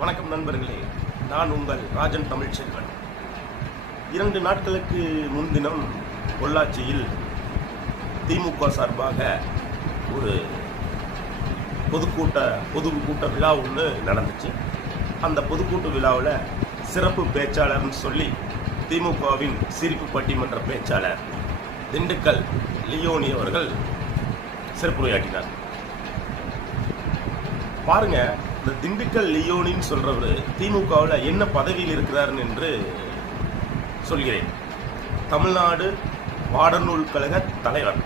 வணக்கம் நண்பர்களே, நான் உங்கள் ராஜன் தமிழ்ச்செல்வன். 2 நாட்களுக்கு முன்தினம் பொள்ளாச்சியில் திமுக சார்பாக ஒரு பொதுக்கூட்ட விழா ஒன்று நடந்துச்சு. அந்த பொதுக்கூட்ட விழாவில் சிறப்பு பேச்சாளர்னு சொல்லி திமுகவின் சிரிப்பு பட்டிமன்ற பேச்சாளர் திண்டுக்கல் லியோனி அவர்கள் சிறப்புரையாற்றினார். பாருங்க, இந்த திண்டுக்கல் லியோனின்னு சொல்றவர் திமுகவில் என்ன பதவியில் இருக்கிறார் என்று சொல்கிறேன். தமிழ்நாடு பாடநூல் கழக தலைவர்.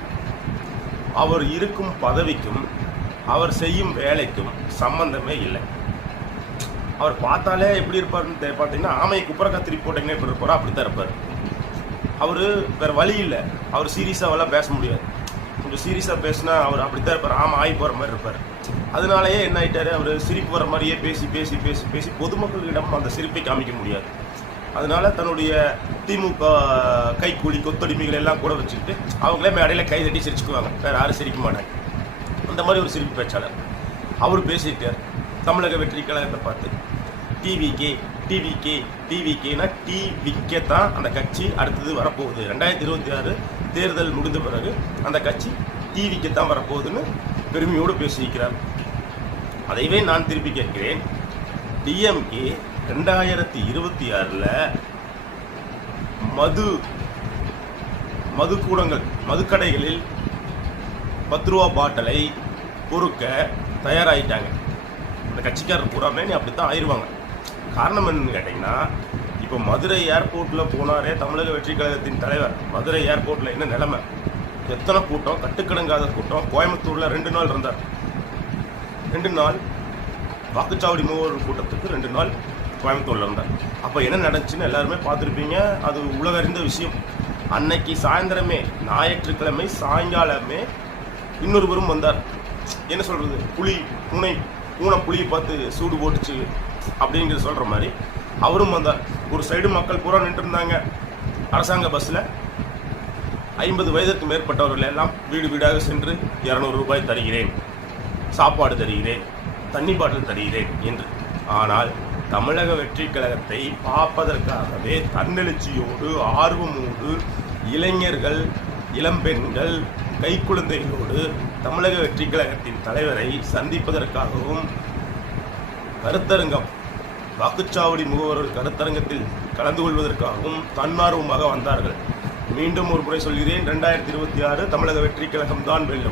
அவர் இருக்கும் பதவிக்கும் அவர் செய்யும் வேலைக்கும் சம்பந்தமே இல்லை. அவர் பார்த்தாலே எப்படி இருப்பாருன்னு பார்த்தீங்கன்னா, ஆமை குப்புற கத்திரி போட்டீங்கன்னா எப்படி இருப்பாரோ அப்படித்தான் இருப்பார். அவர் வேறு வழி இல்லை. அவர் சீரியஸாவெல்லாம் பேச முடியாது. கொஞ்சம் சீரியஸாக பேசினா அவர் அப்படித்தான் இருப்பார். ஆமாம், ஆகி போகிற மாதிரி இருப்பார். அதனாலேயே என்ன ஆகிட்டார், அவர் சிரிப்பு வர மாதிரியே பேசி பேசி பேசி பேசி பொதுமக்களிடம் அந்த சிரிப்பை காமிக்க முடியாது. அதனால தன்னுடைய திமுக கைக்கூலி கொத்தடிமைகள் எல்லாம் கூட வச்சுக்கிட்டு அவங்களே மேடையில் கை தட்டி சிரிச்சுக்குவாங்க. வேறு யாரும் சிரிக்க மாட்டாங்க. அந்த மாதிரி ஒரு சிரிப்பு பேச்சாளர் அவர் பேசிட்டார். தமிழக வெற்றி கழகத்தை பார்த்து டிவிகேனா டிவிக்கே தான் அந்த கட்சி அடுத்தது வரப்போகுது. 2026 தேர்தல் முடிந்த பிறகு அந்த கட்சி டிவிக்கே தான் வரப்போகுதுன்னு பெருமையோடு பேசியிருக்கிறார். அதைவே நான் திருப்பி கேட்கிறேன். டிஎம்கே 2026 மதுக்கூடங்கள் மதுக்கடைகளில் 10 ரூபா பாட்டிலை பொறுக்க தயாராகிட்டாங்க. அந்த கட்சிக்காரர் பூராமே அப்படித்தான் ஆயிடுவாங்க. காரணம் என்னன்னு கேட்டிங்கன்னா, இப்போ மதுரை ஏர்போர்ட்டில் போனாரே தமிழக வெற்றி கழகத்தின் தலைவர். மதுரை ஏர்போர்ட்டில் என்ன நிலைமை, எத்தனை கூட்டம், கட்டுக்கடங்காத கூட்டம். கோயம்புத்தூரில் 2 நாள் இருந்தார். 2 நாள் வாக்குச்சாவடி முகவர் கூட்டத்துக்கு 2 நாள் கோயம்புத்தூரில் இருந்தார். அப்போ என்ன நடந்துச்சுன்னு எல்லாருமே பார்த்துருப்பீங்க. அது உலகறிந்த விஷயம். அன்னைக்கு சாயந்தரமே, ஞாயிற்றுக்கிழமை சாயங்காலமே இன்னொருவரும் வந்தார். என்ன சொல்கிறது, பூனை புளியை பார்த்து சூடு போட்டுச்சு அப்படிங்கிறது சொல்கிற மாதிரி அவரும் வந்தார். ஒரு சைடு மக்கள் பூரா நின்று இருந்தாங்க. அரசாங்க பஸ்ஸில் 50 வயதிற்கு மேற்பட்டவர்கள் எல்லாம் வீடு வீடாக சென்று 200 ரூபாய் தருகிறேன், சாப்பாடு தருகிறேன், தண்ணி பாட்டில் தருகிறேன் என்று. ஆனால் தமிழக வெற்றி கழகத்தை பார்ப்பதற்காகவே தன்னெழுச்சியோடு ஆர்வமோடு இளைஞர்கள், இளம்பெண்கள், கைக்குழந்தைகளோடு தமிழக வெற்றி கழகத்தின் தலைவரை சந்திப்பதற்காகவும் கருத்தரங்கம், வாக்குச்சாவடி முகவர்கள் கருத்தரங்கத்தில் கலந்து கொள்வதற்காகவும் தன்னார்வமாக வந்தார்கள். மீண்டும் ஒரு முறை சொல்கிறேன், 2026 தமிழக வெற்றி கழகம் தான் வெல்லும்.